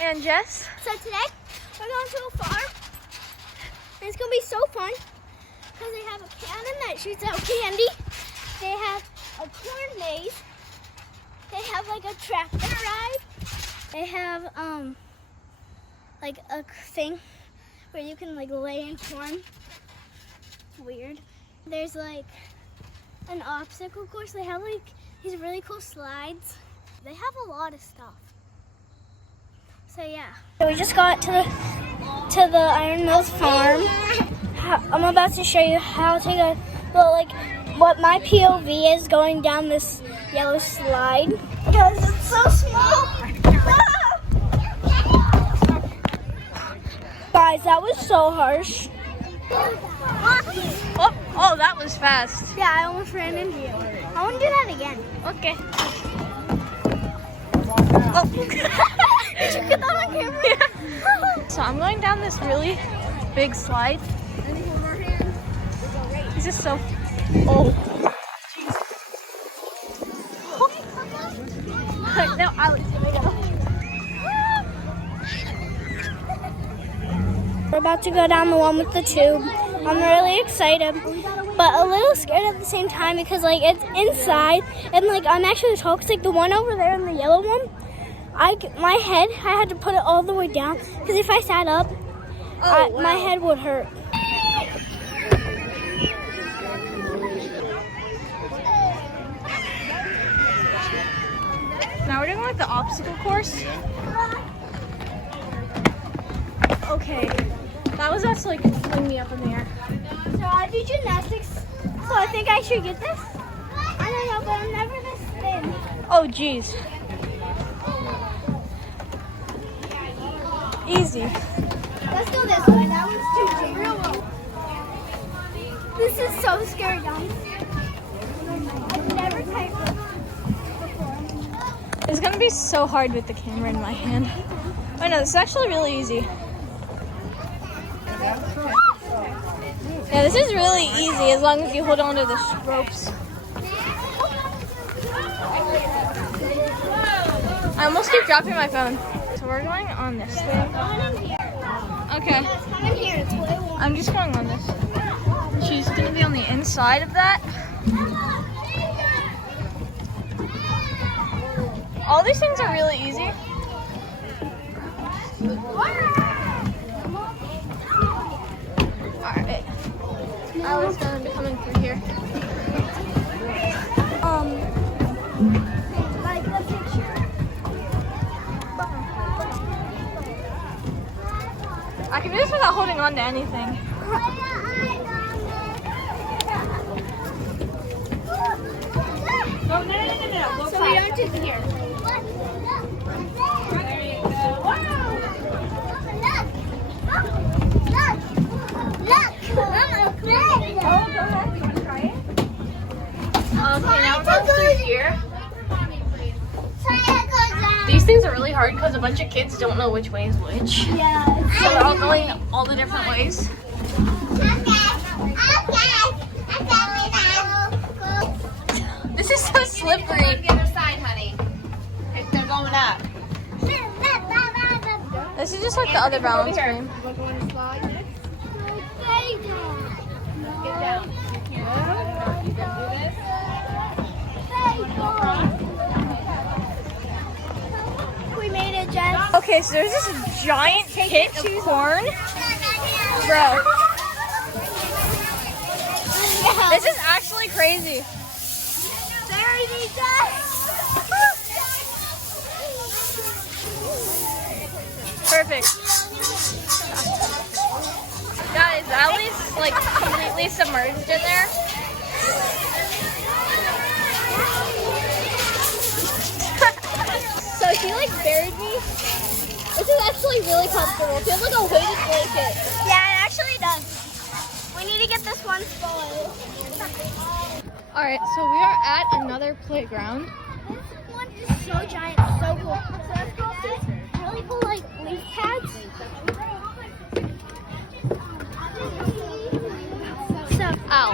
And Jess. So today we're going to a farm. And it's going to be so fun because they have a cannon that shoots out candy. They have a corn maze. They have like a tractor ride. They have like a thing where you can like lay in corn. Weird. There's like an obstacle course. They have like these really cool slides. They have a lot of stuff. So yeah. So we just got to the Iron Mills farm. I'm about to show you how to go, well, like what my POV is going down this yellow slide. Because it's so small. Guys, that was so harsh. Oh, that was fast. Yeah, I almost ran into you. I want to do that again. Okay. Did you get that on camera? Yeah. So I'm going down this really big slide. This is so. Oh. No, Alex, here we go. We're about to go down the one with the tube. I'm really excited, but a little scared at the same time because like it's inside and like I'm actually tall. Cause like the one over there and the yellow one, my head, I had to put it all the way down because if I sat up, my head would hurt. Now we're doing like the obstacle course. Okay, that was us like pulling me up in the air. So I do gymnastics, so I think I should get this. I don't know, but I'm never this thin. Oh geez. Easy. Let's go this way. That one's too big. This is so scary, guys. I've never typed this before. It's gonna be so hard with the camera in my hand. Oh no, this is actually really easy. Yeah, this is really easy as long as you hold on to the ropes. I almost keep dropping my phone. So we're going on this thing. Okay. I'm just going on this. She's gonna be on the inside of that. All these things are really easy. Alright. I was gonna be coming through here. Like the picture. I can do this without holding on to anything. No. So we aren't in here. Okay, now we're going through here. These things are really hard because a bunch of kids don't know which way is which. Yeah. So they're all going all the different ways. This is so slippery. The other side, honey. If they're going up. This is just like the other balance frame. Get down. You can do this. We made it, Jess. Okay, so there's this giant pit of corn. Bro, this is actually crazy. Perfect. Guys, Allie's like completely submerged in there. So she like buried me. This is actually really comfortable. It feels like a weighted blanket. Yeah, it actually does. We need to get this one spoiled. Alright, so we are at another playground. This one is so giant, so cool. So let's go see really cool like leaf pads. So, Ow.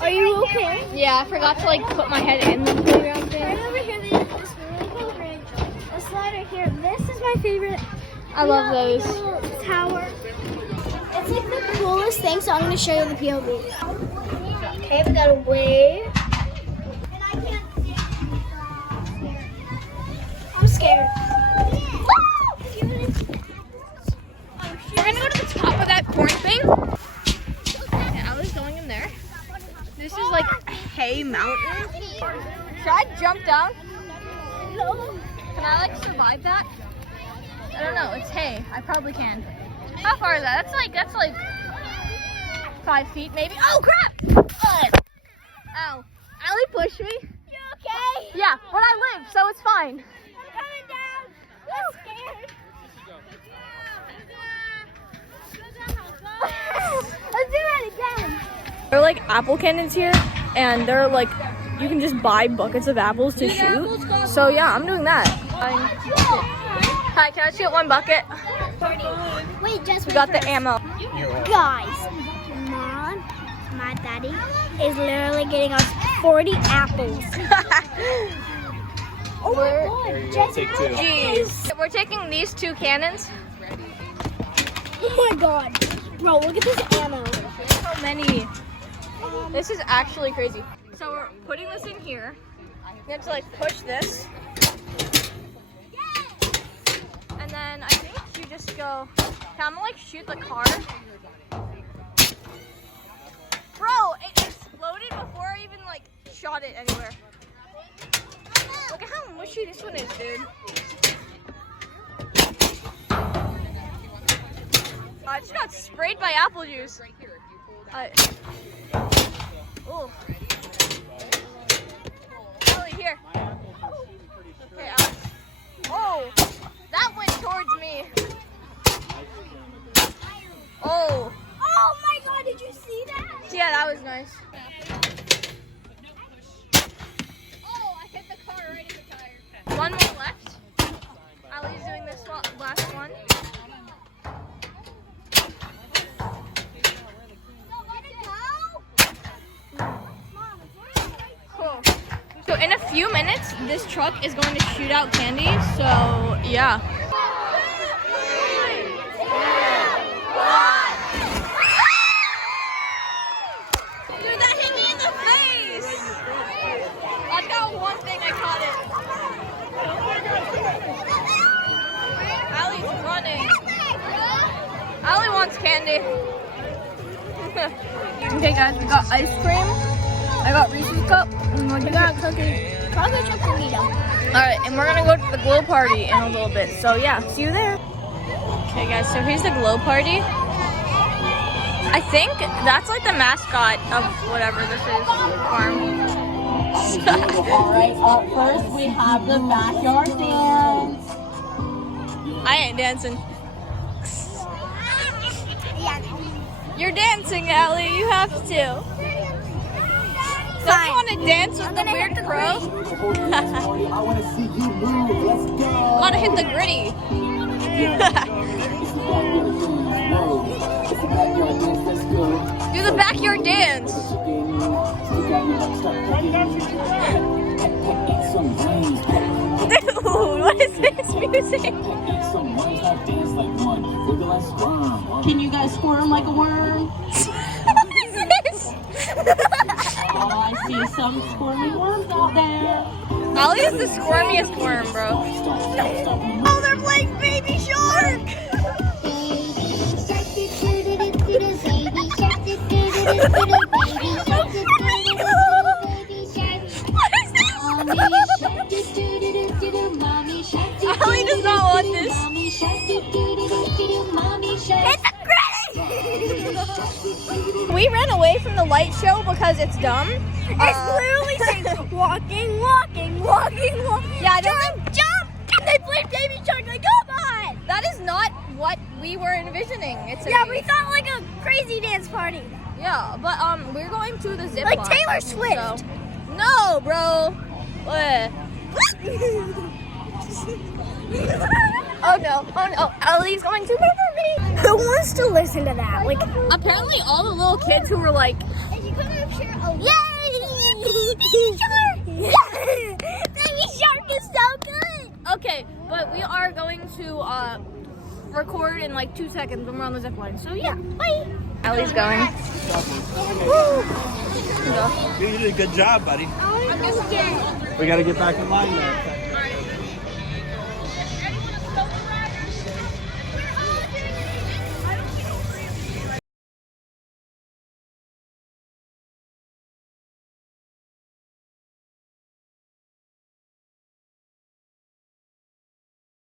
are you okay? Yeah, I forgot to like put my head in the playground thing. Right over here, there's this really cool bridge. A slide right here. This is my favorite I love those. Tower. It's like the coolest thing, so I'm going to show you the POV. Okay, we got a wave. And I can't see. I'm scared. We're gonna go to the top of that corn thing. And I was going in there. This is like Hay Mountain. Should I jump down? Can I like survive that? I don't know. It's hay. I probably can. How far is that? That's like 5 feet maybe. Oh crap! Ow! Allie pushed me. You okay? Yeah, but I live, so it's fine. I'm coming down. I'm scared. Let's do it again. There are like apple cannons here, and they're like, you can just buy buckets of apples to shoot. So yeah, I'm doing that. Hi, can I just get 1 bucket? Wait, just We got the ammo. guys. My daddy is literally getting us 40 apples. Oh my god, just Take 2. Jeez. We're taking these 2 cannons. Oh my god. Bro, look at this ammo. How many? This is actually crazy. So we're putting this in here. You have to like push this. And then I think you just go, okay, I'm gonna like shoot the car. Bro, it exploded before I even like shot it anywhere. Look at how mushy this one is, dude. I just got sprayed by apple juice. Oh. Ellie, here. Okay, Alex. Oh, that went towards me. Oh. Oh my god, did you see that? Yeah, that was nice. Oh, I hit the car right in the tire. 1 more left. Allie's doing this last one. Cool. So in a few minutes, this truck is going to shoot out candy. So yeah. Dude, that hit me in the face. I got 1 thing. I caught it. Allie's running. Allie wants candy. Okay, guys, we got ice cream. I got Reese's cup. And we got cookies. Chocolate chip cookie dough. Alright, and we're gonna go to the glow party in a little bit. So yeah, see you there. Okay guys, so here's the glow party. I think that's like the mascot of whatever this is, farm. Alright, up first we have the backyard dance. I ain't dancing. Yeah. You're dancing, Allie, you have to. Don't you want to dance with the weird crow? Gotta hit the gritty. Do the backyard dance. Dude, what is this music? Can you guys squirm like a worm? What is this? Oh, I see some squirmy worms out there. Ollie is the squirmiest worm, bro. Oh, they're playing Baby Shark! What is this? Ollie does not want this. It's a We ran away from the light show because it's dumb. It's literally saying walking, walking, walking, walking. Yeah, I don't jump, jump. And they played Baby Shark like, come on. That is not what we were envisioning. It's Yeah, we thought like a crazy dance party. yeah, but we're going to the zip Like line, Taylor Swift. so- No, bro. Oh no! Oh no! Ellie's going to murder me. Who wants to listen to that? Like, Apparently, all the little kids who were like, if you come up here, yay! Baby Shark! Baby Shark is so good. okay, but we are going to record in like 2 seconds when we're on the zip line. So yeah, bye. Allie's going. You did a good job, buddy. I want to go again. We gotta get back in line now.